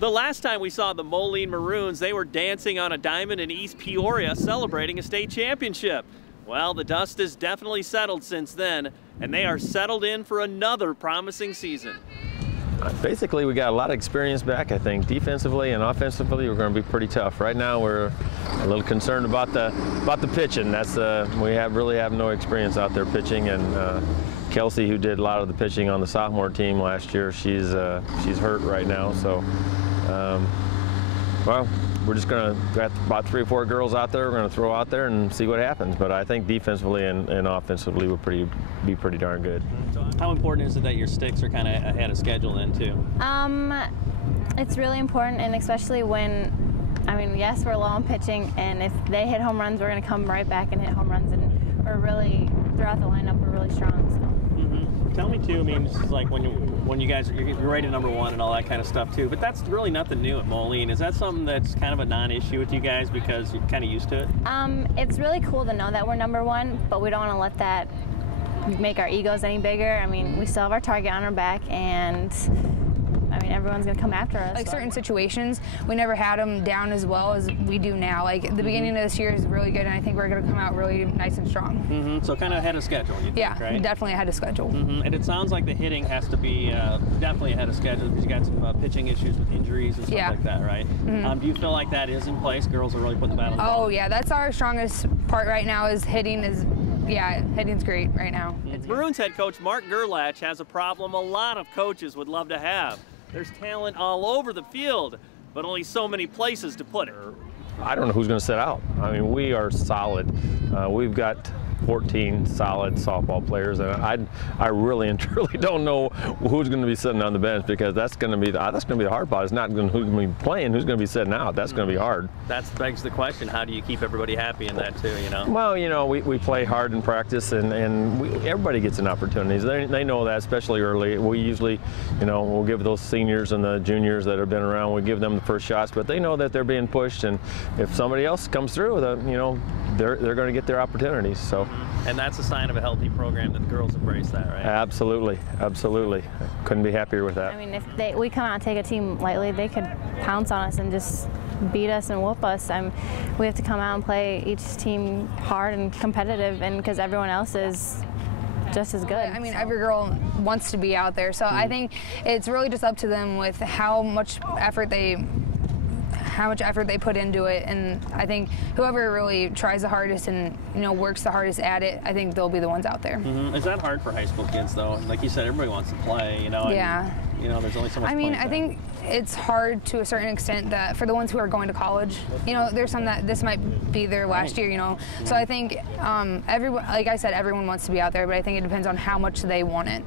The last time we saw the Moline Maroons, they were dancing on a diamond in East Peoria celebrating a state championship. Well, the dust has definitely settled since then, and they are settled in for another promising season. Basically, we got a lot of experience back. I think defensively and offensively, we're going to be pretty tough. Right now, we're a little concerned about the pitching. That's we really have no experience out there pitching, and Kelsey, who did a lot of the pitching on the sophomore team last year, she's hurt right now. So, well, we're just going to got about 3 or 4 girls out there. We're going to throw out there and see what happens. But I think defensively and offensively, we'll be pretty darn good. How important is it that your sticks are kind of ahead of schedule then too? It's really important, and especially when, I mean, yes, we're low on pitching, and if they hit home runs, we're going to come right back and hit home runs, and we're really, throughout the lineup, we're really strong. So. Tell me too, I mean, it's like when you guys, you're rated #1 and all that kind of stuff too, but that's really nothing new at Moline. Is that something that's kind of a non-issue with you guys because you're kind of used to it? It's really cool to know that we're #1, but we don't want to let that make our egos any bigger. I mean, we still have our target on our back, and I mean, everyone's going to come after us. Like certain situations, we never had them down as well as we do now. Like the beginning of this year is really good, and I think we're going to come out really nice and strong. So kind of ahead of schedule, you think, yeah, right? Definitely ahead of schedule. And it sounds like the hitting has to be definitely ahead of schedule because you got some pitching issues with injuries and stuff like that, right? Do you feel like that is in place? Girls are really putting the bat on the ball? Oh yeah, that's our strongest part right now is hitting. Yeah, hitting's great right now. Maroons head coach Mark Gerlach has a problem a lot of coaches would love to have. There's talent all over the field, but only so many places to put it. I don't know who's going to sit out. I mean, we are solid. We've got 14 solid softball players, and I really and truly don't know who's going to be sitting on the bench, because that's going to be the hard part. It's not who's going to be playing, who's going to be sitting out. That's going to be hard. That begs the question: how do you keep everybody happy in that too? You know. Well, you know, we play hard in practice, and everybody gets an opportunity. They know that, especially early. We usually, you know, we'll give those seniors and the juniors that have been around, we give them the first shots, but they know that they're being pushed, and if somebody else comes through, you know, they're going to get their opportunities. So. And that's a sign of a healthy program that the girls embrace that, right? Absolutely, absolutely. Couldn't be happier with that. I mean, if we come out and take a team lightly, they could pounce on us and just beat us and whoop us. We have to come out and play each team hard and competitive, and because everyone else is just as good. I mean, every girl wants to be out there, so I think it's really just up to them with how much effort they put into it, and I think whoever really tries the hardest and, you know, works the hardest at it, I think they'll be the ones out there. Is that hard for high school kids though? Like you said, everybody wants to play, you know. Yeah. And, you know, there's only so much. I mean, I think it's hard to a certain extent that for the ones who are going to college, you know, there's some that this might be their last year, you know. So I think everyone, like I said, everyone wants to be out there, but I think it depends on how much they want it.